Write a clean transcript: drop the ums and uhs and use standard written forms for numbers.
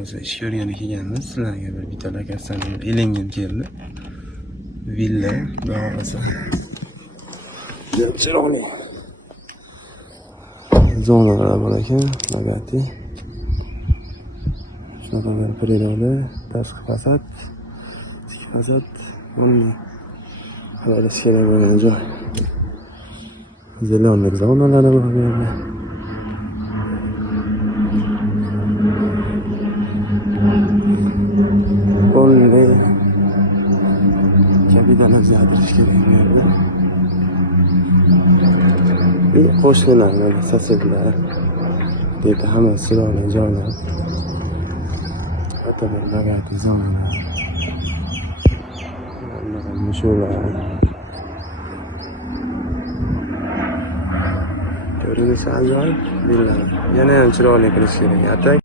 bo'lmasa ish ko'rgani kelganmiz. Sizlarga bir bitta lokatsiyani elangim keldi. Villa, xudo xolasa. Chiroyli. Zonalar bor ekan, bagati. Shunaqa bir priroda, tashqi fasad, ichki fasad, bunday qalash kerak bo'lgan joy. Zelonlik zonalari bor bu yerda. Bunday kapital o'zgartirish kerak bu yerda. Qo'shnilar, mana sosedlar. Deydi hammasi chiroyli joylar. Hatta bir bagati zonalar. Mushular. Ko'rinishi ajoyib. Yana ham chiroyli qilish kerak. Atak